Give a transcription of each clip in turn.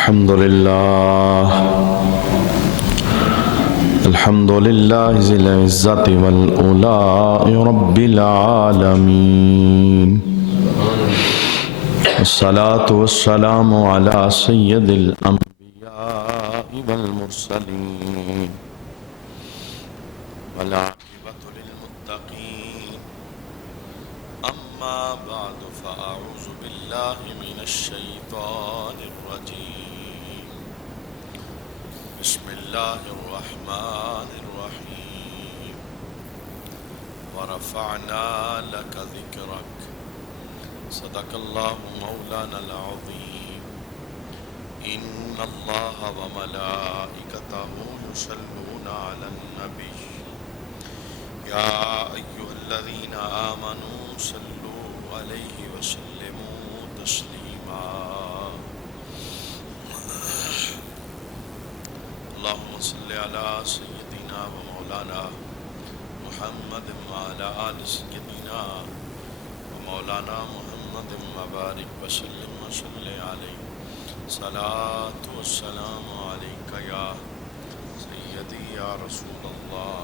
الحمد لله ذي العزة والآلاء رب العالمين، والصلاة والسلام على سيد الأنبياء والمرسلين، والعاقبة للمتقين. أما بعد، فأعوذ بالله من الشيطان الرجيم. بسم الله الرحمن الرحيم. ورفعنا لك ذكرك. صدق الله مولانا العظيم. إن الله وملائكته يصلون على النبي يا أيها الذين آمنوا صلوا عليه وسلموا تسليما. اللهم صل على سيدنا ومولانا محمد وعلى آل سيدنا ومولانا محمد وبارك وسلم وصل عليه. صلاة والسلام عليك يا سيدي يا رسول الله.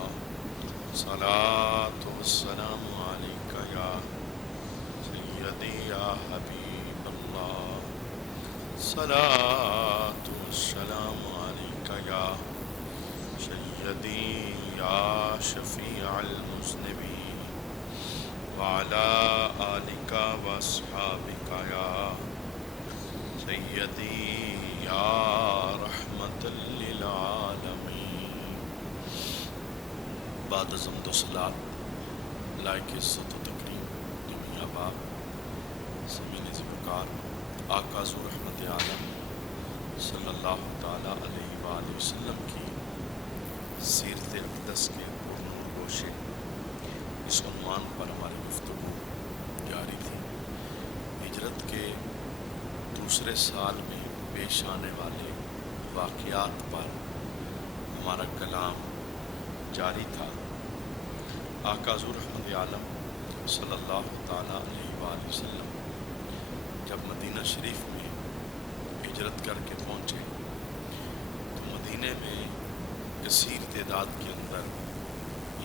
صلاة والسلام عليك يا سيدي يا حبيب الله. صلاة والسلام عليك يا سيدي يا شفيع المذنبين، وعلى آلك وأصحابك يا سيدي يا رحمة للعالمين. بعد حمد و صلاۃ لائق عزت و تکریم جمیع باپ زمین ذوالفقار آقا ذو رحمت عالم صلی اللہ تعالیٰ علیہ وآلہ وسلم کی سیرت اقدس کے پرنور گوشے اس عنوان پر ہماری گفتگو جاری تھی. ہجرت کے دوسرے سال میں پیش آنے والے واقعات پر ہمارا کلام جاری تھا. آقا ذو رحمت عالم صلی اللہ تعالیٰ علیہ وآلہ وسلم جب مدینہ شریف میں ہجرت کر کے پہنچے تو مدینہ میں کثیر تعداد کے اندر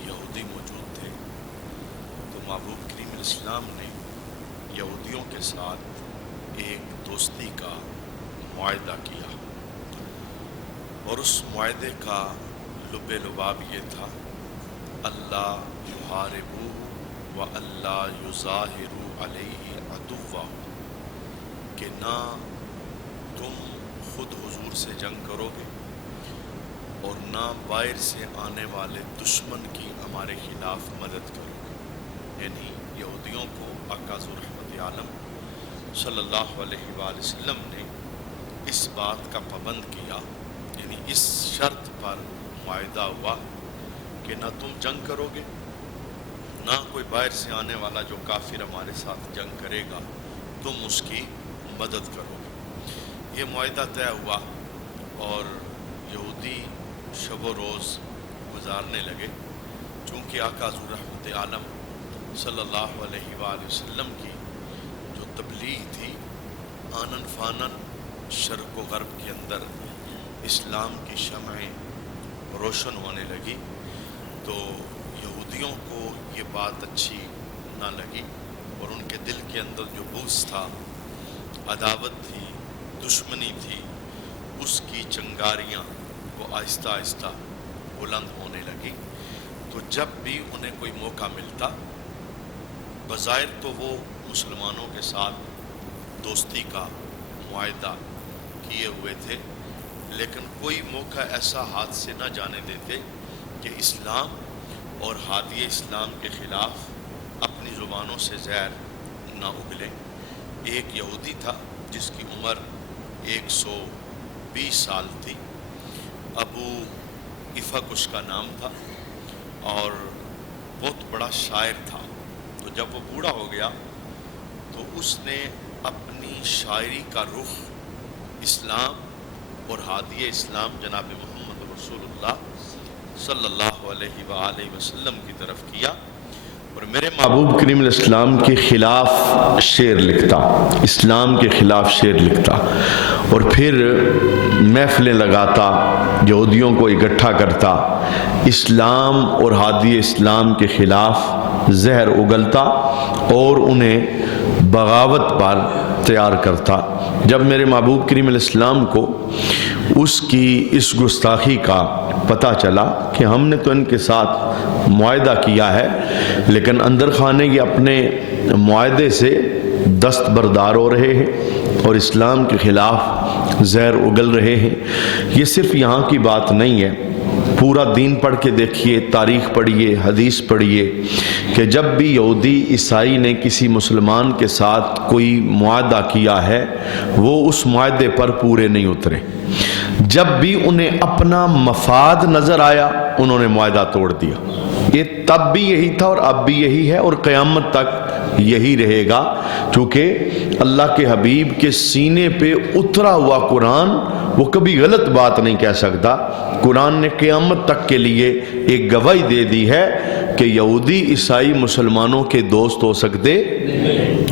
یہودی موجود تھے. تو محبوب کریم علیہ السلام نے یہودیوں کے ساتھ ایک دوستی کا معاہدہ کیا، اور اس معاہدے کا لب لباب یہ تھا: اللہ یحاربو و اللہ یظاہرو علیہ عدوہ، کہ نہ تم خود حضور سے جنگ کرو گے اور نہ باہر سے آنے والے دشمن کی ہمارے خلاف مدد کرو گے. یعنی یہودیوں کو آقا ذو رحمت عالم صلی اللہ علیہ وآلہ وسلم نے اس بات کا پابند کیا، یعنی اس شرط پر معاہدہ ہوا کہ نہ تم جنگ کرو گے، نہ کوئی باہر سے آنے والا جو کافر ہمارے ساتھ جنگ کرے گا تم اس کی مدد کرو گے. یہ معاہدہ طے ہوا اور یہودی شب و روز گزارنے لگے. چونکہ آقا ذو رحمت عالم صلی اللہ علیہ وآلہ وسلم کی جو تبلیغ تھی آنن فانن شرق و غرب کے اندر اسلام کی شمعیں روشن ہونے لگی، تو یہودیوں کو یہ بات اچھی نہ لگی اور ان کے دل کے اندر جو بغض تھا، عداوت تھی، دشمنی تھی، اس کی چنگاریاں وہ آہستہ آہستہ بلند ہونے لگی. تو جب بھی انہیں کوئی موقع ملتا، بظاہر تو وہ مسلمانوں کے ساتھ دوستی کا معاہدہ کیے ہوئے تھے، لیکن کوئی موقع ایسا ہاتھ سے نہ جانے دیتے کہ اسلام اور ہادی اسلام کے خلاف اپنی زبانوں سے زہر نہ اگلے. ایک یہودی تھا جس کی عمر 120 سال تھی، ابو افق اس کا نام تھا، اور بہت بڑا شاعر تھا. تو جب وہ بوڑھا ہو گیا تو اس نے اپنی شاعری کا رخ اسلام اور ہادی اسلام جناب محمد رسول اللہ صلی اللہ علیہ وآلہ وسلم کی طرف کیا. اور میرے محبوب کریم علیہ السلام کے خلاف شعر لکھتا، اسلام کے خلاف شعر لکھتا، اور پھر محفلیں لگاتا، یہودیوں کو اکٹھا کرتا، اسلام اور ہادی اسلام کے خلاف زہر اگلتا اور انہیں بغاوت پر تیار کرتا۔ جب میرے محبوب کریم علیہ السلام کو اس کی اس گستاخی کا پتہ چلا کہ ہم نے تو ان کے ساتھ معاہدہ کیا ہے، لیکن اندر خانے یہ اپنے معاہدے سے دستبردار ہو رہے ہیں اور اسلام کے خلاف زہر اگل رہے ہیں۔ یہ صرف یہاں کی بات نہیں ہے، پورا دین پڑھ کے دیکھیے، تاریخ پڑھیے، حدیث پڑھیے کہ جب بھی یہودی عیسائی نے کسی مسلمان کے ساتھ کوئی معاہدہ کیا ہے وہ اس معاہدے پر پورے نہیں اترے۔ جب بھی انہیں اپنا مفاد نظر آیا انہوں نے معاہدہ توڑ دیا۔ یہ تب بھی یہی تھا اور اب بھی یہی ہے اور قیامت تک یہی رہے گا، کیونکہ اللہ کے حبیب کے سینے پہ اترا ہوا قرآن وہ کبھی غلط بات نہیں کہہ سکتا۔ قرآن نے قیامت تک کے لیے ایک گواہی دے دی ہے کہ یہودی عیسائی مسلمانوں کے دوست ہو سکتے،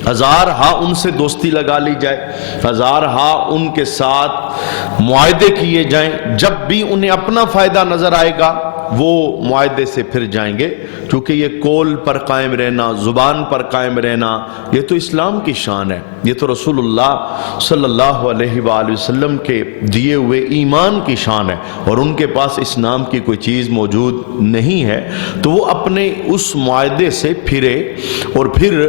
ہزار ہاں ان سے دوستی لگا لی جائے، ہزار ہاں ان کے ساتھ معاہدے کیے جائیں، جب بھی انہیں اپنا فائدہ نظر آئے گا وہ معاہدے سے پھر جائیں گے، کیونکہ یہ قول پر قائم رہنا، زبان پر قائم رہنا، یہ تو اسلام کی شان ہے، یہ تو رسول اللہ صلی اللہ علیہ وآلہ وسلم کے دیے ہوئے ایمان کی شان ہے، اور ان کے پاس اس نام کی کوئی چیز موجود نہیں ہے۔ تو وہ اپنے اس معاہدے سے پھرے اور پھر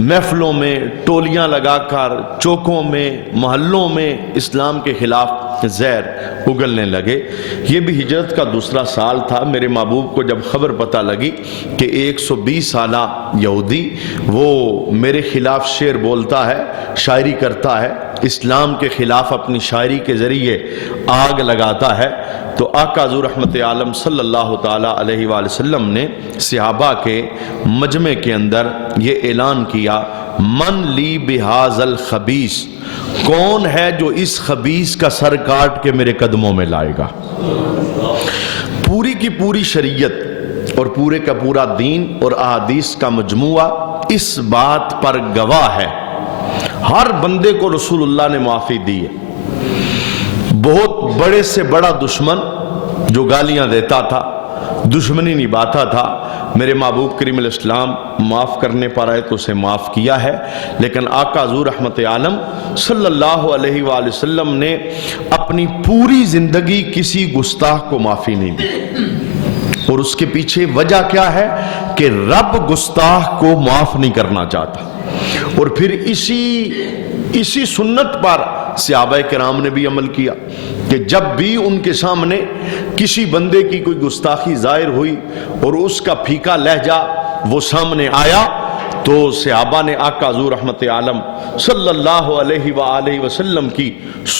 محفلوں میں ٹولیاں لگا کر چوکوں میں محلوں میں اسلام کے خلاف زہر اگلنے لگے۔ یہ بھی ہجرت کا دوسرا سال تھا۔ میرے محبوب کو جب خبر پتہ لگی کہ 120 سالہ یہودی وہ میرے خلاف شعر بولتا ہے، شاعری کرتا ہے، اسلام کے خلاف اپنی شاعری کے ذریعے آگ لگاتا ہے، تو آقا حضور رحمت عالم صلی اللہ تعالی علیہ وآلہ وسلم نے صحابہ کے مجمع کے اندر یہ اعلان کیا، من لی بہذا الخبیث، کون ہے جو اس خبیث کا سر کاٹ کے میرے قدموں میں لائے گا؟ پوری کی پوری شریعت اور پورے کا پورا دین اور احادیث کا مجموعہ اس بات پر گواہ ہے۔ ہر بندے کو رسول اللہ نے معافی دی ہے۔ بہت بڑے سے بڑا دشمن جو گالیاں دیتا تھا، دشمنی نبھاتا تھا، میرے محبوب کریم علیہ السلام معاف کرنے پر آئے تو اسے معاف کیا ہے، لیکن آقا حضور رحمت عالم صلی اللہ علیہ وآلہ وسلم نے اپنی پوری زندگی کسی گستاخ کو معافی نہیں دی، اور اس کے پیچھے وجہ کیا ہے کہ رب گستاخ کو معاف نہیں کرنا چاہتا۔ اور پھر اسی سنت پر صحابہ کرام نے بھی عمل کیا کہ جب بھی ان کے سامنے کسی بندے کی کوئی گستاخی ظاہر ہوئی اور اس کا پھیکا لہجہ وہ سامنے آیا تو صحابہ نے آقا حضور رحمت عالم صلی اللہ علیہ وآلہ وسلم کی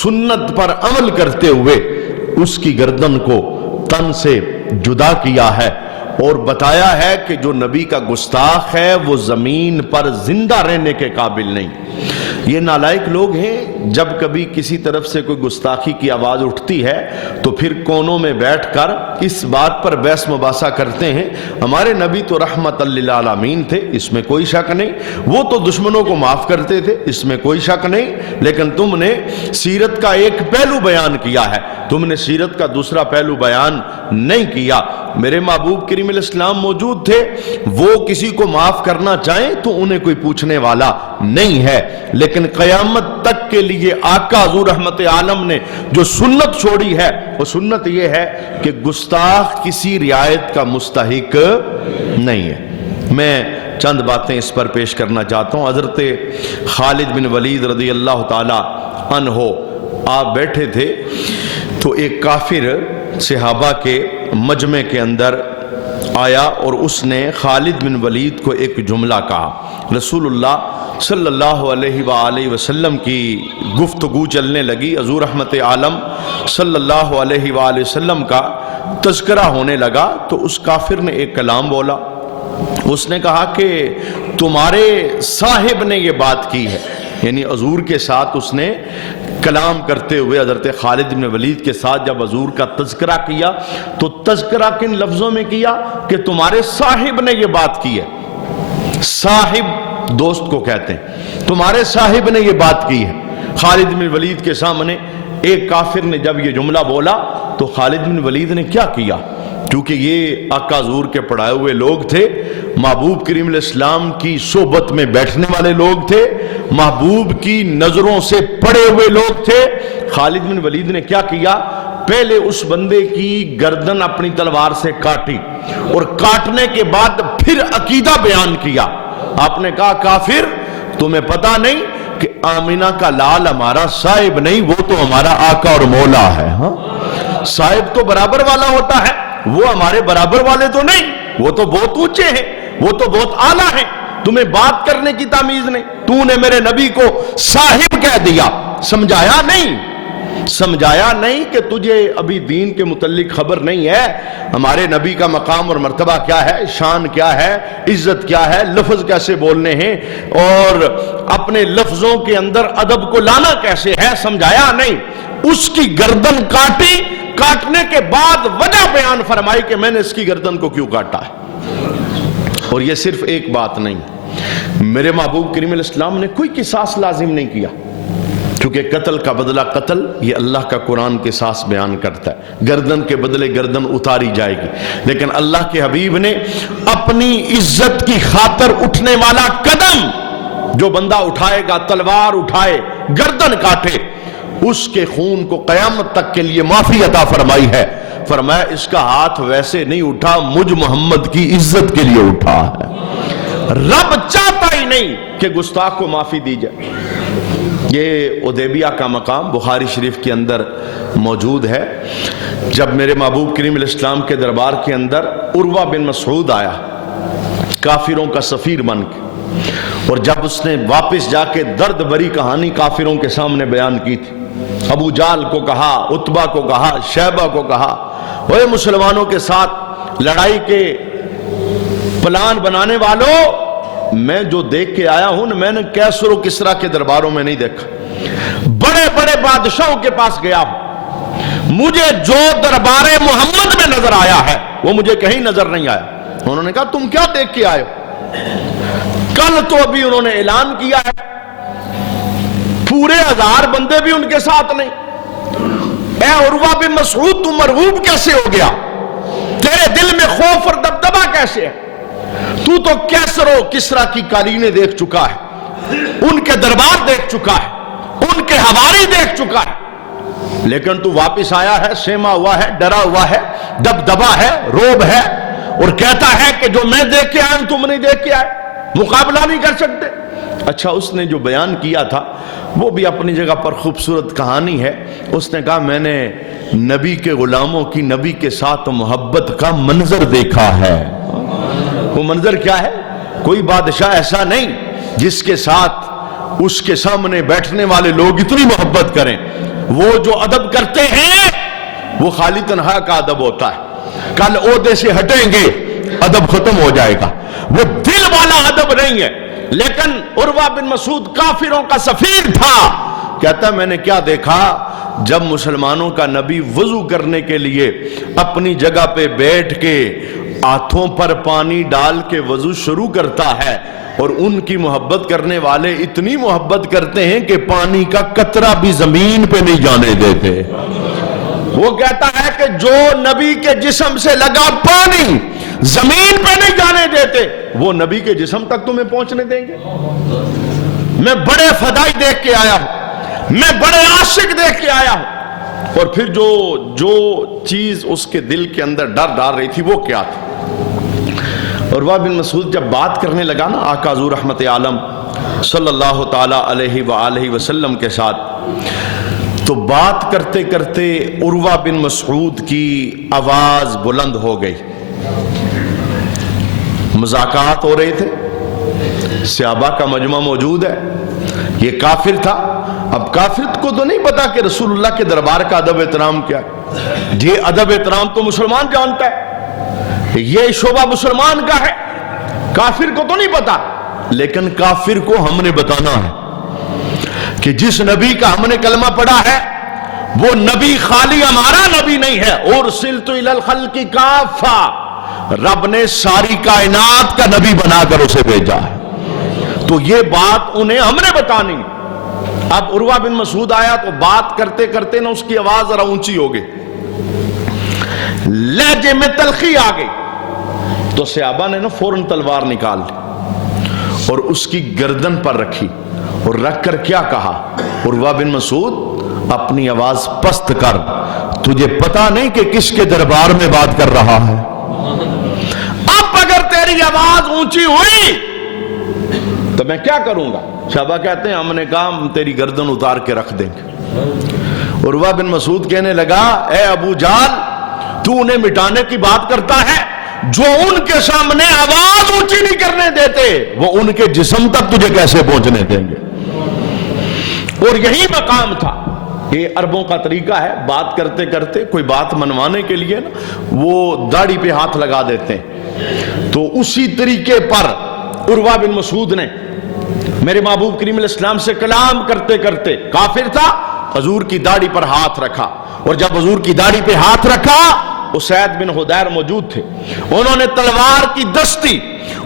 سنت پر عمل کرتے ہوئے اس کی گردن کو تن سے جدا کیا ہے اور بتایا ہے کہ جو نبی کا گستاخ ہے وہ زمین پر زندہ رہنے کے قابل نہیں۔ یہ نالائق لوگ ہیں، جب کبھی کسی طرف سے کوئی گستاخی کی آواز اٹھتی ہے تو پھر کونوں میں بیٹھ کر اس بات پر بحث مباحثہ کرتے ہیں ہمارے نبی تو رحمت للعالمین تھے، اس میں کوئی شک نہیں، وہ تو دشمنوں کو معاف کرتے تھے، اس میں کوئی شک نہیں، لیکن تم نے سیرت کا ایک پہلو بیان کیا ہے، تم نے سیرت کا دوسرا پہلو بیان نہیں کیا۔ میرے محبوب کریم علیہ السلام موجود تھے، وہ کسی کو معاف کرنا چاہیں تو انہیں کوئی پوچھنے والا نہیں ہے، لیکن قیامت تک کے لیے آقا حضور رحمت عالم نے جو سنت چھوڑی ہے وہ سنت یہ ہے کہ گستاخ کسی رعایت کا مستحق نہیں ہے۔ میں چند باتیں اس پر پیش کرنا چاہتا ہوں۔ حضرت خالد بن ولید رضی اللہ تعالی عنہ آپ بیٹھے تھے تو ایک کافر صحابہ کے مجمع کے اندر آیا اور اس نے خالد بن ولید کو ایک جملہ کہا۔ رسول اللہ صلی اللہ علیہ وآلہ وسلم کی گفتگو چلنے لگی، حضور رحمت عالم صلی اللہ علیہ وآلہ وسلم کا تذکرہ ہونے لگا تو اس کافر نے ایک کلام بولا، اس نے کہا کہ تمہارے صاحب نے یہ بات کی ہے، یعنی حضور کے ساتھ اس نے کلام کرتے ہوئے حضرت خالد بن ولید کے ساتھ جب حضور کا تذکرہ کیا تو تذکرہ کن لفظوں میں کیا کہ تمہارے صاحب نے یہ بات کی ہے، صاحب دوست کو کہتے ہیں. تمہارے صاحب نے یہ بات کی ہے. خالد بن ولید کے سامنے ایک کافر نے جب یہ جملہ بولا تو خالد بن ولید نے کیا کیا؟ کیونکہ یہ آقا حضور کے پڑھائے ہوئے لوگ تھے، محبوب کریم علیہ السلام کی صحبت میں بیٹھنے والے لوگ تھے، محبوب کی نظروں سے پڑے ہوئے لوگ تھے. خالد بن ولید نے کیا کیا؟ پہلے اس بندے کی گردن اپنی تلوار سے کاٹی اور کاٹنے کے بعد پھر عقیدہ بیان کیا. آپ نے کہا کافر تمہیں پتا نہیں کہ آمینہ کا لال ہمارا صاحب نہیں، وہ تو ہمارا آقا اور مولا ہے. ہاں صاحب تو برابر والا ہوتا ہے، وہ ہمارے برابر والے تو نہیں، وہ تو بہت اونچے ہیں، وہ تو بہت اعلیٰ ہیں. تمہیں بات کرنے کی تمیز نہیں، تو نے میرے نبی کو صاحب کہہ دیا. سمجھایا نہیں کہ تجھے ابھی دین کے متعلق خبر نہیں ہے. ہمارے نبی کا مقام اور مرتبہ کیا ہے، شان کیا ہے، عزت کیا ہے، لفظ کیسے بولنے ہیں اور اپنے لفظوں کے اندر ادب کو لانا کیسے ہے. سمجھایا نہیں، اس کی گردن کاٹی. کاٹنے کے بعد وجہ بیان فرمائی کہ میں نے اس کی گردن کو کیوں کاٹا ہے. اور یہ صرف ایک بات نہیں، میرے محبوب کریم علیہ السلام نے کوئی قصاص لازم نہیں کیا، کیونکہ قتل کا بدلہ قتل یہ اللہ کا قرآن قصاص بیان کرتا ہے. گردن کے بدلے گردن اتاری جائے گی، لیکن اللہ کے حبیب نے اپنی عزت کی خاطر اٹھنے والا قدم جو بندہ اٹھائے گا، تلوار اٹھائے گردن کاٹے، اس کے خون کو قیامت تک کے لیے معافی عطا فرمائی ہے. فرمایا اس کا ہاتھ ویسے نہیں اٹھا، مجھ محمد کی عزت کے لیے اٹھا ہے. رب چاہتا ہی نہیں کہ گستاخ کو معافی دی جائے. یہ حدیبیہ کا مقام بخاری شریف کے اندر موجود ہے. جب میرے محبوب کریم علیہ السلام کے دربار کے اندر عروہ بن مسعود آیا کافروں کا سفیر بن کے، اور جب اس نے واپس جا کے درد بری کہانی کافروں کے سامنے بیان کی تھی، ابو جال کو کہا، عتبہ کو کہا، شیبہ کو کہا، وہ مسلمانوں کے ساتھ لڑائی کے پلان بنانے والوں، میں جو دیکھ کے آیا ہوں میں نے کیسر و کسرا کے درباروں میں نہیں دیکھا، بڑے بڑے بادشاہوں کے پاس گیا ہوں، مجھے جو دربار محمد میں نظر آیا ہے وہ مجھے کہیں نظر نہیں آیا. انہوں نے کہا تم کیا دیکھ کے آئے ہو؟ کل تو ابھی انہوں نے اعلان کیا ہے، پورے 1000 بندے بھی ان کے ساتھ نہیں. اے عروہ بن مسعود تو مرعوب کیسے ہو گیا؟ تیرے دل میں خوف اور دبدبہ کیسے ہے؟ تو کیسر و کسرا کی قالینیں دیکھ چکا ہے، ان کے دربار دیکھ چکا ہے، ان کے حواری دیکھ چکا ہے، لیکن تو واپس آیا ہے سیما ہوا ہے، ڈرا ہوا ہے، دبدبہ ہے، روب ہے، اور کہتا ہے کہ جو میں دیکھ کے آیا تم نہیں دیکھ کے آئے، مقابلہ نہیں کر سکتے. اچھا اس نے جو بیان کیا تھا وہ بھی اپنی جگہ پر خوبصورت کہانی ہے. اس نے کہا میں نے نبی کے غلاموں کی نبی کے ساتھ محبت کا منظر دیکھا ہے. وہ منظر کیا ہے؟ کوئی بادشاہ ایسا نہیں جس کے ساتھ اس کے سامنے بیٹھنے والے لوگ اتنی محبت کریں. وہ جو ادب کرتے ہیں وہ خالی تنہا کا ادب ہوتا ہے. کل عہدے سے ہٹیں گے ادب ختم ہو جائے گا، وہ دل والا ادب نہیں ہے. لیکن عروہ بن مسعود کافروں کا سفیر تھا، کہتا میں نے کیا دیکھا، جب مسلمانوں کا نبی وضو کرنے کے لیے اپنی جگہ پہ بیٹھ کے ہاتھوں پر پانی ڈال کے وضو شروع کرتا ہے، اور ان کی محبت کرنے والے اتنی محبت کرتے ہیں کہ پانی کا قطرہ بھی زمین پہ نہیں جانے دیتے. وہ کہتا ہے کہ جو نبی کے جسم سے لگا پانی زمین پہ نہیں جانے دیتے وہ نبی کے جسم تک تمہیں پہنچنے دیں گے. میں بڑے فدائی دیکھ کے آیا ہوں، میں بڑے عاشق دیکھ کے آیا ہوں. اور پھر جو چیز اس کے دل کے اندر ڈر ڈال رہی تھی وہ کیا تھی؟ عروہ بن مسعود جب بات کرنے لگا نا آقا حضور رحمت عالم صلی اللہ تعالی علیہ وآلہ وسلم کے ساتھ، تو بات کرتے کرتے عروہ بن مسعود کی آواز بلند ہو گئی. مذاکرات ہو رہے تھے، صحابہ کا مجمع موجود ہے، یہ کافر تھا. اب کافر کو تو نہیں پتا کہ رسول اللہ کے دربار کا ادب احترام کیا ہے. یہ ادب احترام تو مسلمان جانتا ہے، یہ شعبہ مسلمان کا ہے، کافر کو تو نہیں پتا. لیکن کافر کو ہم نے بتانا ہے کہ جس نبی کا ہم نے کلمہ پڑھا ہے وہ نبی خالی ہمارا نبی نہیں ہے. ارسلت الی الخلق کافہ، رب نے ساری کائنات کا نبی بنا کر اسے بھیجا ہے. تو یہ بات انہیں ہم نے بتانی. اب عروہ بن مسعود آیا تو بات کرتے کرتے نا اس کی آواز ذرا اونچی ہو گئی, لہجے میں تلخی آ گئی. تو صحابہ نے نا فوراً تلوار نکال لی اور اس کی گردن پر رکھی اور رکھ کر کیا کہا, عروہ بن مسعود اپنی آواز پست کر, تجھے پتا نہیں کہ کس کے دربار میں بات کر رہا ہے. اب اگر تیری آواز اونچی ہوئی تو میں کیا کروں گا؟ صحابہ کہتے ہیں ہم نے کہا ہم تیری گردن اتار کے رکھ دیں گے. عروہ بن مسعود کہنے لگا, اے ابو جہل, تو انہیں مٹانے کی بات کرتا ہے, جو ان کے سامنے آواز اونچی نہیں کرنے دیتے وہ ان کے جسم تک تجھے کیسے پہنچنے دیں گے؟ اور یہی مقام تھا. یہ عربوں کا طریقہ ہے, بات کرتے کرتے کوئی بات منوانے کے لیے نا وہ داڑھی پہ ہاتھ لگا دیتے ہیں. تو اسی طریقے پر عروہ بن مسعود نے میرے محبوب کریم علیہ السلام سے کلام کرتے کرتے, کافر تھا, حضور کی داڑھی پر ہاتھ رکھا. اور جب حضور کی داڑھی پہ ہاتھ رکھا, اسید بن حدیر موجود تھے, انہوں نے تلوار کی دستی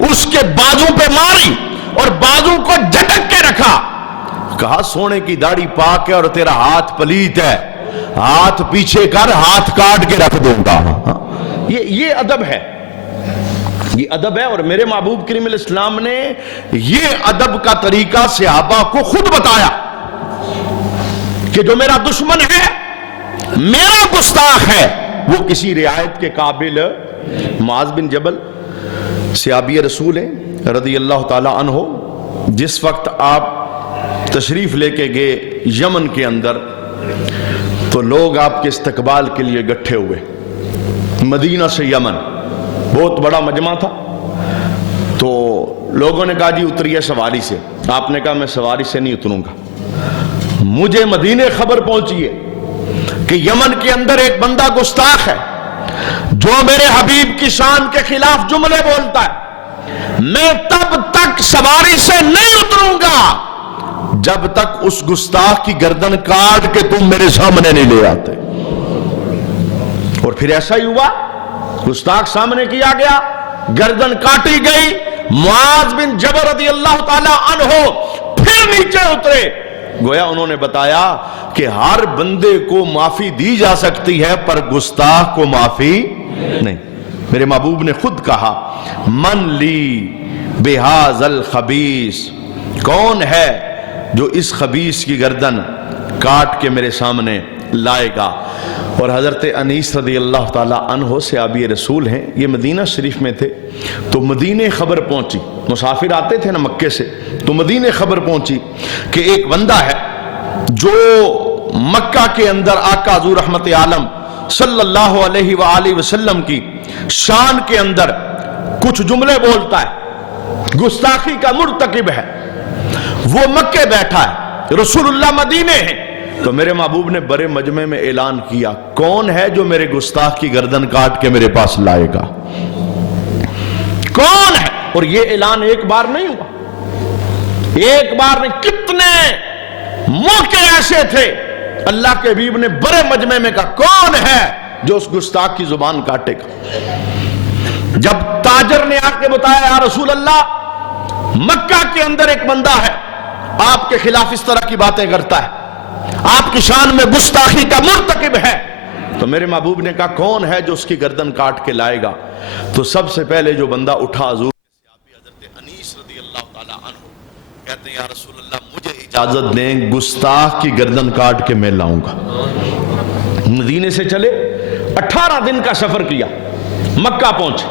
اس کے بازو پہ ماری اور بازو کو جھٹک کے رکھا. کہا سونے کی داڑھی پاک ہے اور تیرا ہاتھ پلیت ہے, ہاتھ پیچھے کر, ہاتھ کاٹ کے رکھ دوں گا. یہ ادب ہے, یہ ادب ہے. اور میرے محبوب کریم علیہ السلام نے یہ ادب کا طریقہ صحابہ کو خود بتایا کہ جو میرا دشمن ہے, میرا گستاخ ہے, وہ کسی رعایت کے قابل. معاذ بن جبل صحابی رسول ہیں رضی اللہ تعالی عنہ, جس وقت آپ تشریف لے کے گئے یمن کے اندر تو لوگ آپ کے استقبال کے لیے گٹھے ہوئے. مدینہ سے یمن بہت بڑا مجمع تھا. تو لوگوں نے کہا جی اتریے سواری سے. آپ نے کہا میں سواری سے نہیں اتروں گا, مجھے مدینے خبر پہنچی ہے کہ یمن کے اندر ایک بندہ گستاخ ہے جو میرے حبیب کی شان کے خلاف جملے بولتا ہے. میں تب تک سواری سے نہیں اتروں گا جب تک اس گستاخ کی گردن کاٹ کے تم میرے سامنے نہیں لے آتے. اور پھر ایسا ہی ہوا, گستاخ سامنے کیا گیا, گردن کاٹی گئی. معاذ بن جبل رضی اللہ تعالی عنہ پھر نیچے اترے. گویا انہوں نے بتایا کہ ہر بندے کو معافی دی جا سکتی ہے پر گستاخ کو معافی نہیں. میرے محبوب نے خود کہا, من لی بہذا الخبیث, کون ہے جو اس خبیث کی گردن کاٹ کے میرے سامنے لائے گا. اور حضرت انیس رضی اللہ تعالی عنہ صحابی رسول ہیں, یہ مدینہ شریف میں تھے. تو مدینے خبر پہنچی, مسافر آتے تھے نا مکے سے, تو مدینے خبر پہنچی کہ ایک بندہ ہے جو مکہ کے اندر آقا حضور رحمت عالم صلی اللہ علیہ وآلہ وسلم کی شان کے اندر کچھ جملے بولتا ہے, گستاخی کا مرتکب ہے. وہ مکے بیٹھا ہے, رسول اللہ مدینے ہیں. تو میرے محبوب نے بڑے مجمع میں اعلان کیا, کون ہے جو میرے گستاخ کی گردن کاٹ کے میرے پاس لائے گا؟ کون ہے؟ اور یہ اعلان ایک بار نہیں ہوا, ایک بار نہیں, کتنے موقع ایسے تھے اللہ کے حبیب نے بڑے مجمع میں کہا کون ہے جو اس گستاخ کی زبان کاٹے گا. جب تاجر نے آ کے بتایا یا رسول اللہ مکہ کے اندر ایک بندہ ہے آپ کے خلاف اس طرح کی باتیں کرتا ہے, آپ کی شان میں گستاخی کا مرتکب ہے, تو میرے محبوب نے کہا کون ہے جو اس کی گردن کاٹ کے لائے گا؟ تو سب سے پہلے جو بندہ اٹھا حضور حضرت انیس رضی اللہ تعالی عنہ کہتے ہیں یا رسول اللہ مجھے اجازت دیں, گستاخ کی گردن کاٹ کے میں لاؤں گا. مدینے سے چلے, 18 دن کا سفر کیا, مکہ پہنچے,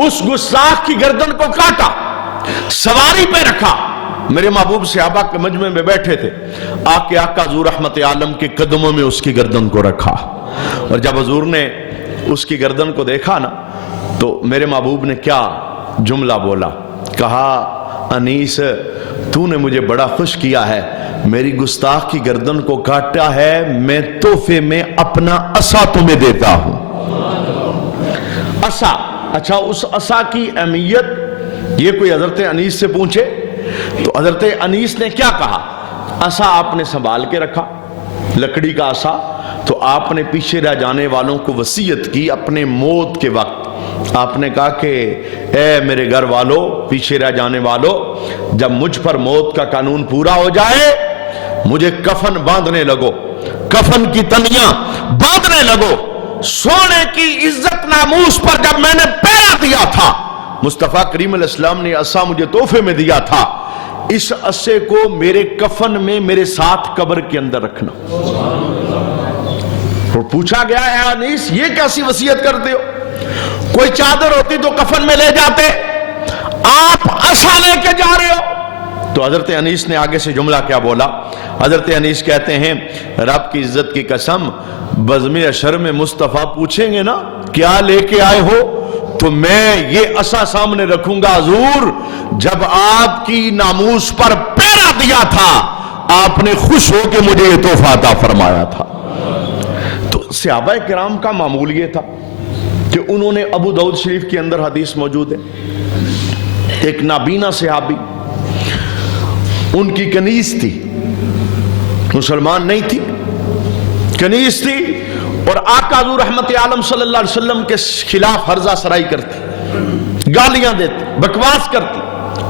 اس گستاخ کی گردن کو کاٹا, سواری پہ رکھا. میرے محبوب صحابہ کے مجمع میں بیٹھے تھے, آقا حضور رحمت عالم کے قدموں میں اس کی گردن کو رکھا. اور جب حضور نے اس کی گردن کو دیکھا نا تو میرے محبوب نے کیا جملہ بولا, کہا انیس تو نے مجھے بڑا خوش کیا ہے, میری گستاخ کی گردن کو کاٹا ہے, میں تحفے میں اپنا عصا تمہیں دیتا ہوں. عصا, اچھا اس عصا کی اہمیت یہ کوئی حضرت انیس سے پوچھے تو حضرت انیس نے کیا کہا, عصا آپ نے سنبھال کے رکھا, لکڑی کا عصا. تو آپ نے پیچھے رہ جانے والوں کو وصیت کی اپنے موت کے وقت آپ نے کہا کہ اے میرے گھر والوں، پیچھے رہ جانے والوں، جب مجھ پر موت کا قانون پورا ہو جائے مجھے کفن باندھنے لگو، کفن کی تنیاں باندھنے لگو۔ سونے کی عزت ناموس پر جب میں نے پہرا دیا تھا، مصطفیٰ کریم علیہ السلام نے عصا مجھے تحفے میں دیا تھا، اس عصے کو میرے کفن میں میرے ساتھ قبر کے اندر رکھنا۔ اور پوچھا گیا اے انیس یہ کیسی وصیت کرتے ہو؟ کوئی چادر ہوتی تو کفن میں لے جاتے، آپ عصا لے کے جا رہے ہو۔ تو حضرت انیس نے آگے سے جملہ کیا بولا؟ حضرت انیس کہتے ہیں رب کی عزت کی قسم، بزم اشر میں مصطفیٰ پوچھیں گے نا کیا لے کے آئے ہو تو میں یہ عصا سامنے رکھوں گا، حضور جب آپ کی ناموس پر پہرا دیا تھا آپ نے خوش ہو کے مجھے یہ تحفہ عطا فرمایا تھا۔ تو صحابہ کرام کا معمول یہ تھا کہ انہوں نے ابو داؤد شریف کے اندر حدیث موجود ہے، ایک نابینا صحابی، ان کی کنیز تھی، مسلمان نہیں تھی، کنیز تھی، اور آقا حضور رحمت عالم صلی اللہ علیہ وسلم کے خلاف ہرزہ سرائی کرتی، گالیاں دیتی، بکواس کرتی،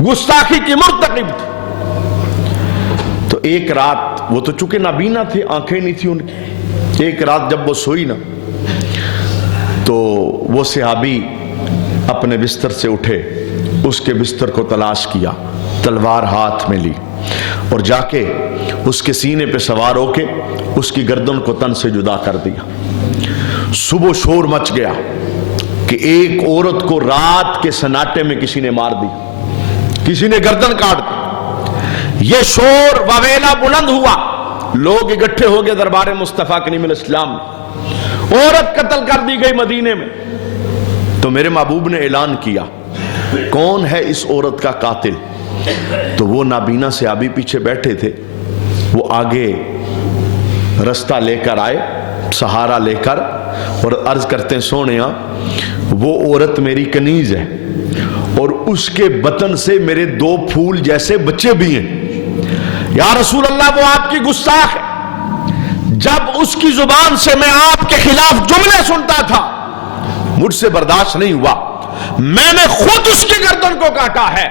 گستاخی کی مرتکب تھی۔ تو ایک رات وہ تو چونکہ نابینا تھے، آنکھیں نہیں تھی ان کی، ایک رات جب وہ سوئی نا تو وہ صحابی اپنے بستر سے اٹھے، اس کے بستر کو تلاش کیا، تلوار ہاتھ میں لی اور جا کے اس کے سینے پہ سوار ہو کے اس کی گردن کو تن سے جدا کر دیا۔ صبح شور مچ گیا کہ ایک عورت کو رات کے سناٹے میں کسی نے مار دی، کسی نے گردن کاٹ دی۔ یہ شور وویلا بلند ہوا، لوگ اکٹھے ہو گئے دربار مصطفیٰ کریم علیہ السلام، عورت قتل کر دی گئی مدینے میں۔ تو میرے محبوب نے اعلان کیا کون ہے اس عورت کا قاتل؟ تو وہ نابینا صحابی پیچھے بیٹھے تھے، وہ آگے رستہ لے کر آئے، سہارا لے کر، اور عرض کرتے ہیں سونیا وہ عورت میری کنیز ہے اور اس کے بطن سے میرے 2 پھول جیسے بچے بھی ہیں، یا رسول اللہ وہ آپ کی گستاخ ہے۔ جب اس کی زبان سے میں آپ کے خلاف جملے سنتا تھا مجھ سے برداشت نہیں ہوا، میں نے خود اس کی گردن کو کاٹا ہے۔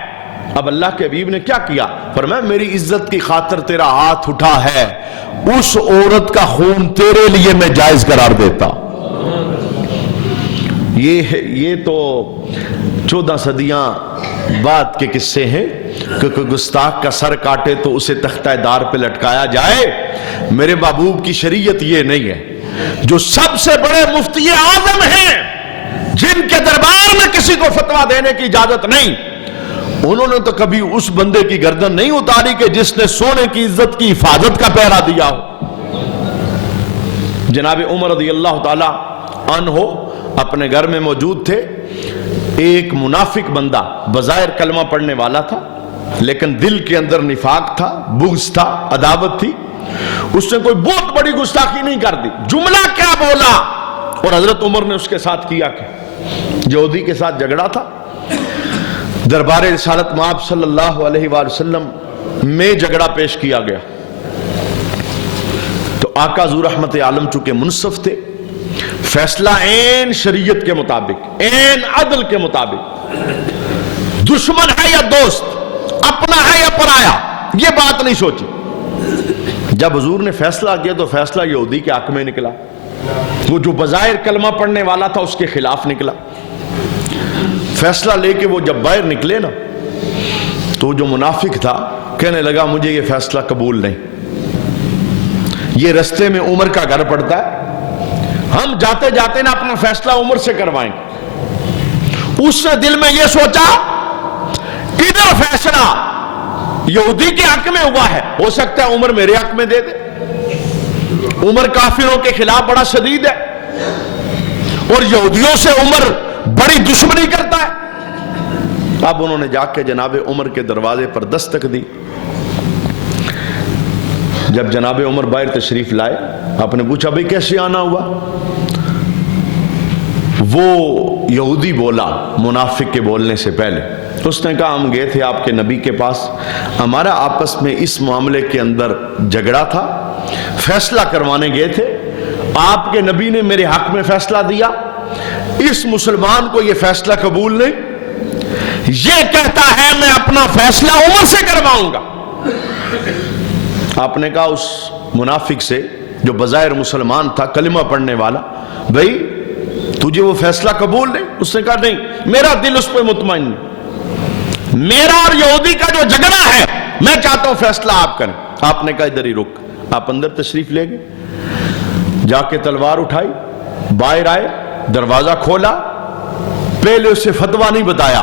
اب اللہ کے حبیب نے کیا کیا؟ فرمایا میری عزت کی خاطر تیرا ہاتھ اٹھا ہے، اس عورت کا خون تیرے لیے میں جائز قرار دیتا۔ یہ تو 14 صدیاں بعد کے قصے ہیں کہ کوئی گستاخ کا سر کاٹے تو اسے تختہ دار پہ لٹکایا جائے۔ میرے محبوب کی شریعت یہ نہیں ہے۔ جو سب سے بڑے مفتی اعظم ہیں جن کے دربار میں کسی کو فتویٰ دینے کی اجازت نہیں، انہوں نے تو کبھی اس بندے کی گردن نہیں اتاری کہ جس نے سونے کی عزت کی حفاظت کا پہرا دیا ہو۔ جناب عمر رضی اللہ تعالی عنہ اپنے گھر میں موجود تھے، ایک منافق بندہ بظاہر کلمہ پڑھنے والا تھا لیکن دل کے اندر نفاق تھا، بغض تھا، عداوت تھی، اس نے کوئی بہت بڑی گستاخی نہیں کر دی، جملہ کیا بولا، اور حضرت عمر نے اس کے ساتھ کیا کہ یہودی کے ساتھ جھگڑا تھا، دربار رسالت مآب صلی اللہ علیہ وآلہ وسلم میں جھگڑا پیش کیا گیا۔ تو آقا حضور رحمت عالم چونکہ منصف تھے، فیصلہ عین شریعت کے مطابق، عین عدل کے مطابق، دشمن ہے یا دوست، اپنا ہے یا پرایا، یہ بات نہیں سوچی۔ جب حضور نے فیصلہ کیا تو فیصلہ یہودی کے حق میں نکلا، وہ جو بظاہر کلمہ پڑھنے والا تھا اس کے خلاف نکلا۔ فیصلہ لے کے وہ جب باہر نکلے نا تو جو منافق تھا کہنے لگا مجھے یہ فیصلہ قبول نہیں، یہ رستے میں عمر کا گھر پڑتا ہے، ہم جاتے جاتے نا اپنا فیصلہ عمر سے کروائیں گے۔ اس نے دل میں یہ سوچا ادھر فیصلہ یہودی کے حق میں ہوا ہے، ہو سکتا ہے عمر میرے حق میں دے دے، عمر کافروں کے خلاف بڑا شدید ہے اور یہودیوں سے عمر بڑی دشمنی کرتا ہے۔ اب انہوں نے جا کے جناب عمر کے دروازے پر دستک دی۔ جب جناب عمر باہر تشریف لائے، آپ نے پوچھا بھئی کیسے آنا ہوا؟ وہ یہودی بولا منافق کے بولنے سے پہلے، اس نے کہا ہم گئے تھے آپ کے نبی کے پاس، ہمارا آپس میں اس معاملے کے اندر جھگڑا تھا، فیصلہ کروانے گئے تھے، آپ کے نبی نے میرے حق میں فیصلہ دیا، اس مسلمان کو یہ فیصلہ قبول نہیں، یہ کہتا ہے میں اپنا فیصلہ عمر سے کرواؤں گا۔ آپ نے کہا اس منافق سے جو بظاہر مسلمان تھا، کلمہ پڑھنے والا، بھئی تجھے وہ فیصلہ قبول نہیں؟ اس نے کہا نہیں، میرا دل اس پہ مطمئن نہیں، میرا اور یہودی کا جو جھگڑا ہے میں چاہتا ہوں فیصلہ آپ کریں۔ آپ نے کہا ادھر ہی رک۔ آپ اندر تشریف لے گئے، جا کے تلوار اٹھائی، باہر آئے، دروازہ کھولا، پہلے اسے فتویٰ نہیں بتایا،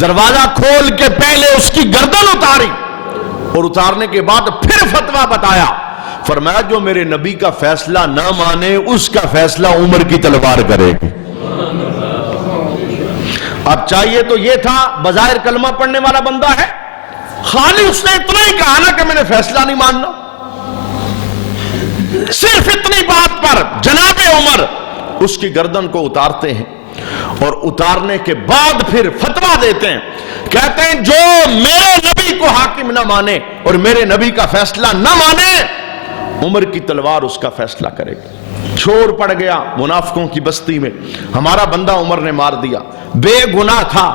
دروازہ کھول کے پہلے اس کی گردن اتاری اور اتارنے کے بعد پھر فتویٰ بتایا۔ فرمایا جو میرے نبی کا فیصلہ نہ مانے اس کا فیصلہ عمر کی تلوار کرے گی۔ اب چاہیے تو یہ تھا، بظاہر کلمہ پڑھنے والا بندہ ہے، خالی اس نے اتنا ہی کہا نا کہ میں نے فیصلہ نہیں ماننا، صرف اتنی بات پر جناب عمر اس کی گردن کو اتارتے ہیں اور اتارنے کے بعد پھر فتویٰ دیتے ہیں، کہتے ہیں جو میرے نبی کو حاکم نہ مانے اور میرے نبی کا فیصلہ نہ مانے عمر کی تلوار اس کا فیصلہ کرے گی۔ شور پڑ گیا منافقوں کی بستی میں، ہمارا بندہ عمر نے مار دیا، بے گناہ تھا،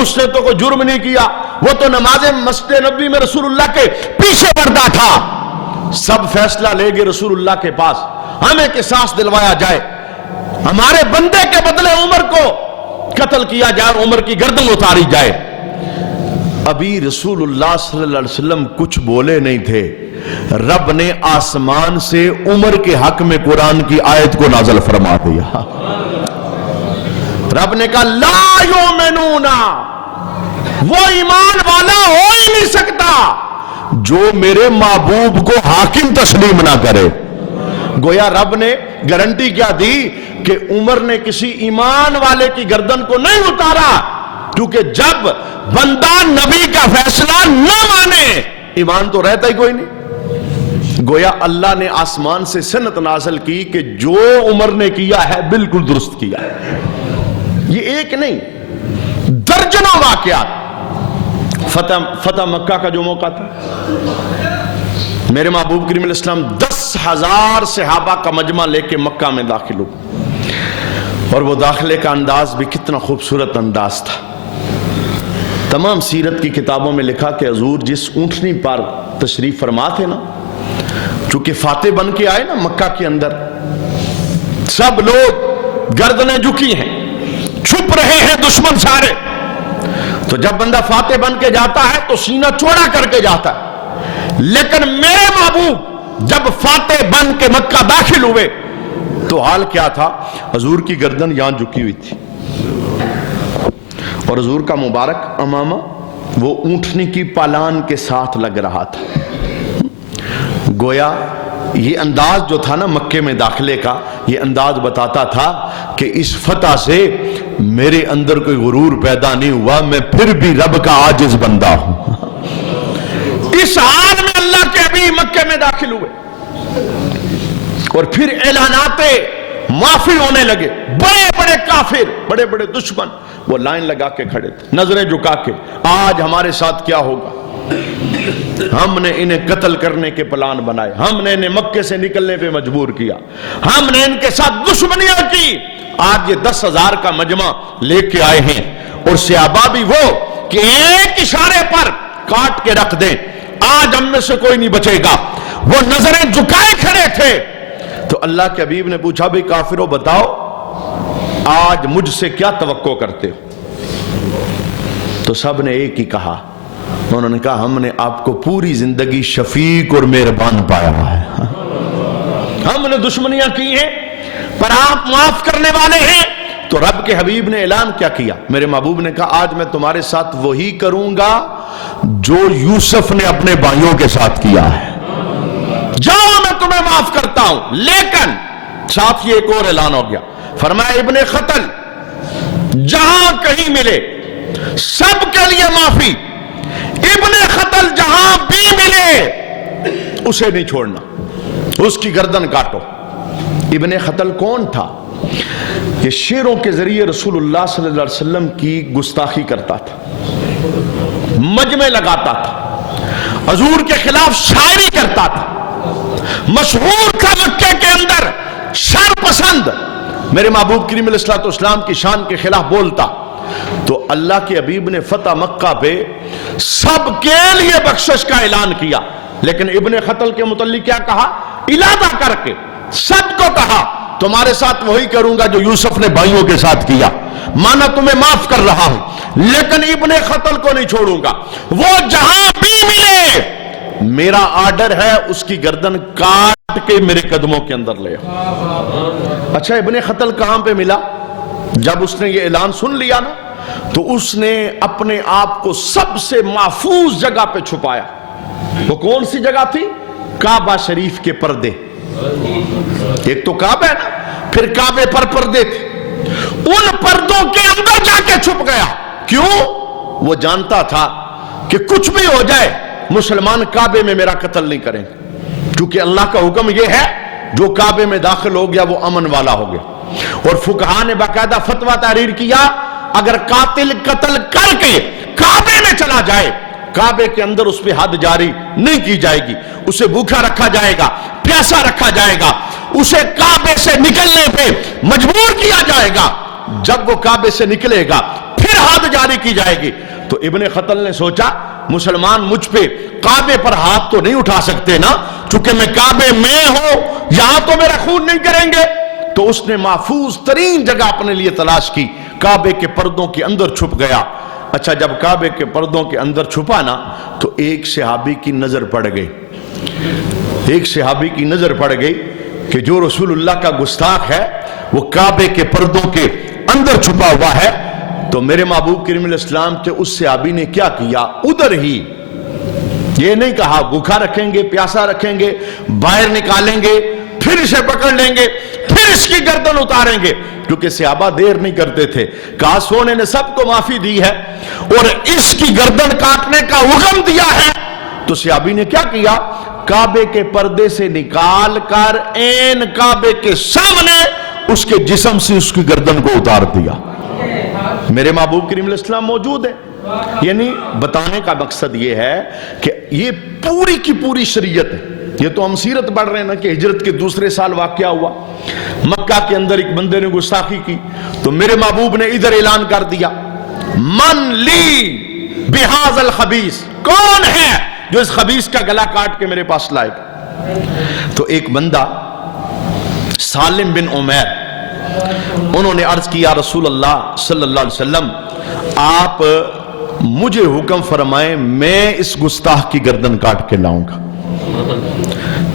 اس نے تو کوئی جرم نہیں کیا، وہ تو نماز مسجد نبوی میں رسول اللہ کے پیچھے پڑتا تھا۔ سب فیصلہ لے گئے رسول اللہ کے پاس، ہمیں قصاص دلوایا جائے، ہمارے بندے کے بدلے عمر کو قتل کیا جائے، عمر کی گردن اتاری جائے۔ ابھی رسول اللہ صلی اللہ علیہ وسلم کچھ بولے نہیں تھے، رب نے آسمان سے عمر کے حق میں قرآن کی آیت کو نازل فرما دیا۔ رب نے کہا لا یؤمنون، وہ ایمان والا ہو ہی نہیں سکتا جو میرے محبوب کو حاکم تسلیم نہ کرے۔ گویا رب نے گارنٹی کیا دی کہ عمر نے کسی ایمان والے کی گردن کو نہیں اتارا، کیونکہ جب بندہ نبی کا فیصلہ نہ مانے ایمان تو رہتا ہی کوئی نہیں۔ گویا اللہ نے آسمان سے سنت نازل کی کہ جو عمر نے کیا ہے بالکل درست کیا ہے۔ یہ ایک نہیں، درجنوں واقعات۔ فتح مکہ کا جو موقع تھا، میرے محبوب کریم علیہ السلام 10,000 صحابہ کا مجمع لے کے مکہ میں داخل ہو، اور وہ داخلے کا انداز بھی کتنا خوبصورت انداز تھا۔ تمام سیرت کی کتابوں میں لکھا کہ حضور جس اونٹنی پر تشریف فرما تھے نا، چونکہ فاتح بن کے آئے نا مکہ کے اندر، سب لوگ گردنیں جھکی ہیں، چھپ رہے ہیں دشمن سارے، تو جب بندہ فاتح بن کے جاتا ہے تو سینہ چوڑا کر کے جاتا ہے، لیکن میرے محبوب جب فاتح بن کے مکہ داخل ہوئے تو حال کیا تھا، حضور کی گردن یہاں جھکی ہوئی تھی اور حضور کا مبارک امامہ وہ اونٹنی کی پالان کے ساتھ لگ رہا تھا۔ گویا یہ انداز جو تھا نا مکے میں داخلے کا، یہ انداز بتاتا تھا کہ اس فتح سے میرے اندر کوئی غرور پیدا نہیں ہوا، میں پھر بھی رب کا عاجز بندہ ہوں۔ اس حال میں اللہ کے حبیب مکے میں داخل ہوئے اور پھر اعلانات معافی ہونے لگے۔ بڑے بڑے کافر، بڑے بڑے دشمن وہ لائن لگا کے کھڑے تھے، نظریں جھکا کے، آج ہمارے ساتھ کیا ہوگا، ہم نے انہیں قتل کرنے کے پلان بنائے، ہم نے انہیں مکے سے نکلنے پہ مجبور کیا، ہم نے ان کے ساتھ دشمنیاں کی۔ آج یہ 10,000 کا مجمع لے کے آئے ہیں اور صحابہ بھی وہ کہ ایک اشارے پر کاٹ کے رکھ دیں، آج ہم میں سے کوئی نہیں بچے گا۔ وہ نظریں جھکائے کھڑے تھے تو اللہ کے حبیب نے پوچھا بھی کافروں بتاؤ آج مجھ سے کیا توقع کرتے ہو؟ تو سب نے ایک ہی کہا، انہوں نے کہا ہم نے آپ کو پوری زندگی شفیق اور مہربان پایا ہے، ہم نے دشمنیاں کی ہیں پر آپ معاف کرنے والے ہیں۔ تو رب کے حبیب نے اعلان کیا کیا، میرے محبوب نے کہا آج میں تمہارے ساتھ وہی کروں گا جو یوسف نے اپنے بھائیوں کے ساتھ کیا ہے، جاؤ میں تمہیں معاف کرتا ہوں۔ لیکن ساتھ یہ ایک اور اعلان ہو گیا، فرمایا ابن قتل جہاں کہیں ملے سب کے لیے معافی، ابن قتل جہاں بھی ملے اسے نہیں چھوڑنا، اس کی گردن کاٹو۔ ابن قتل کون تھا؟ یہ شعروں کے ذریعے رسول اللہ صلی اللہ علیہ وسلم کی گستاخی کرتا تھا، مجمع لگاتا تھا، حضور کے خلاف شاعری کرتا تھا، مشہور تھا مکے کے اندر شر پسند، میرے محبوب کریم علیہ السلام کی شان کے خلاف بولتا تو اللہ کے حبیب نے فتح مکہ پہ سب کے لیے بخشش کا اعلان کیا، لیکن ابن خطل کے متعلق کیا کہا؟ ارادہ کر کے سب کو کہا تمہارے ساتھ وہی کروں گا جو یوسف نے بھائیوں کے ساتھ کیا، مانا تمہیں معاف کر رہا ہوں، لیکن ابن خطل کو نہیں چھوڑوں گا، وہ جہاں بھی ملے میرا آرڈر ہے اس کی گردن کاٹ کے میرے قدموں کے اندر لے آؤ۔ اچھا ابن خطل کہاں پہ ملا؟ جب اس نے یہ اعلان سن لیا نا تو اس نے اپنے آپ کو سب سے محفوظ جگہ پہ چھپایا۔ وہ کون سی جگہ تھی؟ کعبہ شریف کے پردے، ایک تو کعبہ ہے نا، پھر کعبے پر پردے تھے، ان پردوں کے اندر جا کے چھپ گیا۔ کیوں؟ وہ جانتا تھا کہ کچھ بھی ہو جائے مسلمان کعبے میں میرا قتل نہیں کریں گے، کیونکہ اللہ کا حکم یہ ہے جو کعبے میں داخل ہو گیا وہ امن والا ہو گیا۔ اور فقہاء نے باقاعدہ فتویٰ تحریر کیا اگر قاتل قتل کر کے کعبے میں چلا جائے، کعبے کے اندر اس پہ حد جاری نہیں کی جائے گی، اسے بھوکا رکھا جائے گا، پیاسا رکھا جائے گا، اسے کعبے سے نکلنے پہ مجبور کیا جائے گا، جب وہ کعبے سے نکلے گا پھر حد جاری کی جائے گی۔ تو ابن خطل نے سوچا مسلمان مجھ پہ کعبے پر ہاتھ تو نہیں اٹھا سکتے نا، چونکہ میں کعبے میں ہوں، یہاں تو میرا خون نہیں کریں گے۔ تو اس نے محفوظ ترین جگہ اپنے لیے تلاش کی، کعبے کے پردوں کے اندر چھپ گیا۔ اچھا جب کعبے کے پردوں کے اندر چھپا نا تو ایک صحابی کی نظر پڑ گئی، ایک صحابی کی نظر پڑ گئی کہ جو رسول اللہ کا گستاخ ہے وہ کعبے کے پردوں کے اندر چھپا ہوا ہے۔ تو میرے محبوب کریم علیہ السلام کے اس صحابی نے کیا کیا؟ ادھر ہی، یہ نہیں کہا بھوکا رکھیں گے، پیاسا رکھیں گے، باہر نکالیں گے، پھر اسے پکڑ لیں گے، پھر اس کی گردن اتاریں گے، کیونکہ صحابہ دیر نہیں کرتے تھے، کہا سونے نے سب کو معافی دی ہے اور اس کی گردن کاٹنے کا حکم دیا ہے۔ تو صحابی نے کیا کیا؟ کعبے کے پردے سے نکال کر عین کعبے کے سامنے اس کے جسم سے اس کی گردن کو اتار دیا۔ میرے محبوب کریم علیہ السلام موجود ہے، یعنی بتانے کا مقصد یہ ہے کہ یہ پوری کی پوری شریعت ہے۔ یہ تو ہم سیرت پڑھ رہے ہیں نا کہ ہجرت کے دوسرے سال واقعہ ہوا، مکہ کے اندر ایک بندے نے گستاخی کی تو میرے محبوب نے ادھر اعلان کر دیا من لی بہذا الخبیث، کون ہے جو اس خبیث کا گلا کاٹ کے میرے پاس لائے گا؟ تو ایک بندہ سالم بن عمیر، انہوں نے عرض کیا رسول اللہ صلی اللہ علیہ وسلم آپ مجھے حکم فرمائیں میں اس گستاخ کی گردن کاٹ کے لاؤں گا۔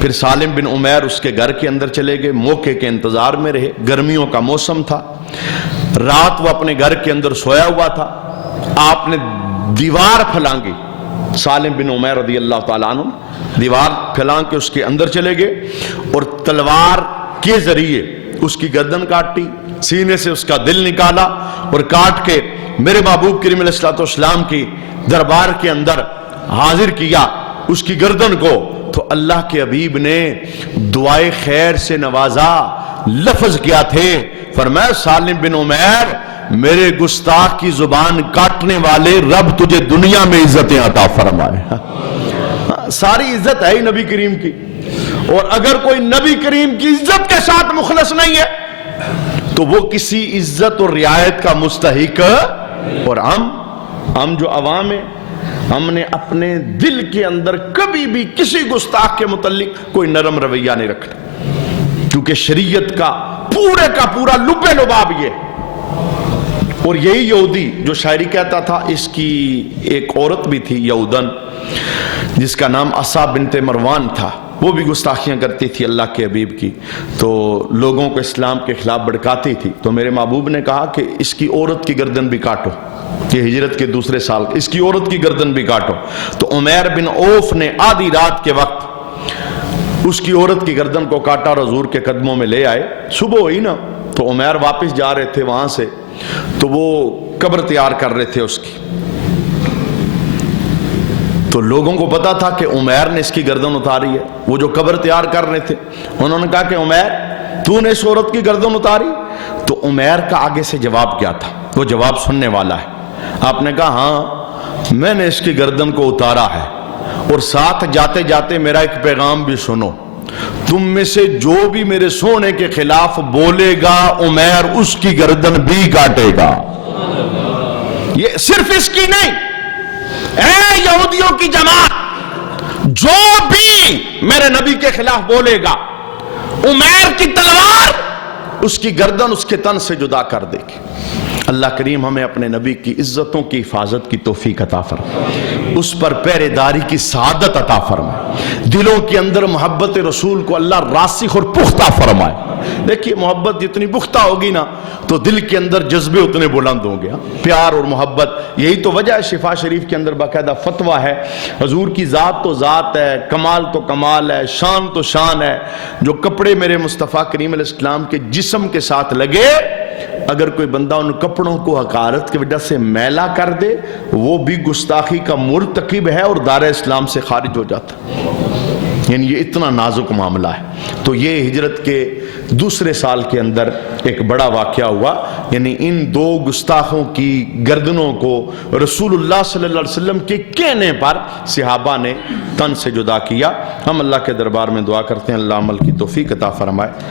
پھر سالم بن عمیر اس کے گھر کے اندر چلے گئے، موقع کے انتظار میں رہے، گرمیوں کا موسم تھا، رات وہ اپنے گھر کے اندر سویا ہوا تھا، آپ نے دیوار پھلانگی، سالم بن عمیر رضی اللہ تعالیٰ عنہ دیوار پھلانگ کے اس کے اندر چلے گئے اور تلوار کے ذریعے اس کی گردن کاٹی، سینے سے اس کا دل نکالا اور کاٹ کے میرے محبوب کریم علیہ السلام کی دربار کے اندر حاضر کیا اس کی گردن کو۔ تو اللہ کے حبیب نے دعائے خیر سے نوازا، لفظ کیا تھے؟ فرمایا سالم بن عمیر میرے گستاخ کی زبان کاٹنے والے رب تجھے دنیا میں عزتیں عطا فرمائے۔ ساری عزت ہے ہی نبی کریم کی، اور اگر کوئی نبی کریم کی عزت کے ساتھ مخلص نہیں ہے تو وہ کسی عزت اور رعایت کا مستحق۔ اور ہم جو عوام ہیں، ہم نے اپنے دل کے اندر کبھی بھی کسی گستاخ کے متعلق کوئی نرم رویہ نہیں رکھنا، کیونکہ شریعت کا پورا لب لباب یہ۔ اور یہی یہودی جو شاعری کہتا تھا، اس کی ایک عورت بھی تھی یہودن جس کا نام عصا بنت مروان تھا، وہ بھی گستاخیاں کرتی تھی اللہ کے حبیب کی، تو لوگوں کو اسلام کے خلاف بھڑکاتی تھی۔ تو میرے محبوب نے کہا کہ اس کی عورت کی گردن بھی کاٹو، کہ ہجرت کے دوسرے سال اس کی عورت کی گردن بھی کاٹو۔ تو عمیر بن عوف نے آدھی رات کے وقت اس کی عورت کی گردن کو کاٹا اور حضور کے قدموں میں لے آئے۔ صبح ہوئی نا تو عمیر واپس جا رہے تھے وہاں سے، تو وہ قبر تیار کر رہے تھے اس کی، تو لوگوں کو پتا تھا کہ عمیر نے اس کی گردن اتاری ہے۔ وہ جو قبر تیار کر رہے تھے انہوں نے کہا کہ عمیر تو نے اس عورت کی گردن اتاری؟ تو عمیر کا آگے سے جواب کیا تھا، وہ جواب سننے والا ہے۔ آپ نے کہا ہاں میں نے اس کی گردن کو اتارا ہے، اور ساتھ جاتے جاتے میرا ایک پیغام بھی سنو تم میں سے جو بھی میرے سونے کے خلاف بولے گا عمیر اس کی گردن بھی کاٹے گا. یہ صرف اس کی نہیں، اے یہودیوں کی جماعت، جو بھی میرے نبی کے خلاف بولے گا عمیر کی تلوار اس کی گردن اس کے تن سے جدا کر دے گی. اللہ کریم ہمیں اپنے نبی کی عزتوں کی حفاظت کی توفیق عطا فرمائے، اس پر پہرے داری کی سعادت عطا فرمائے، دلوں کے اندر محبت رسول کو اللہ راسخ اور پختہ فرمائے. دیکھیے محبت جتنی پختہ ہوگی نا تو دل کے اندر جذبے اتنے بلند ہوں گے. پیار اور محبت، یہی تو وجہ ہے شفا شریف کے اندر باقاعدہ فتویٰ ہے، حضور کی ذات تو ذات ہے، کمال تو کمال ہے، شان تو شان ہے. جو کپڑے میرے مصطفیٰ کریم علیہ السلام کے جسم کے ساتھ لگے، اگر کوئی بندہ ان کپڑوں کو حقارت کی وجہ سے میلا کر دے وہ بھی گستاخی کا مرتکب ہے اور دار اسلام سے خارج ہو جاتا. یعنی یہ اتنا نازک معاملہ ہے. تو یہ ہجرت کے دوسرے سال کے اندر ایک بڑا واقعہ ہوا، یعنی ان دو گستاخوں کی گردنوں کو رسول اللہ صلی اللہ علیہ وسلم کے کہنے پر صحابہ نے تن سے جدا کیا. ہم اللہ کے دربار میں دعا کرتے ہیں اللہ عمل کی توفیق عطا فرمائے.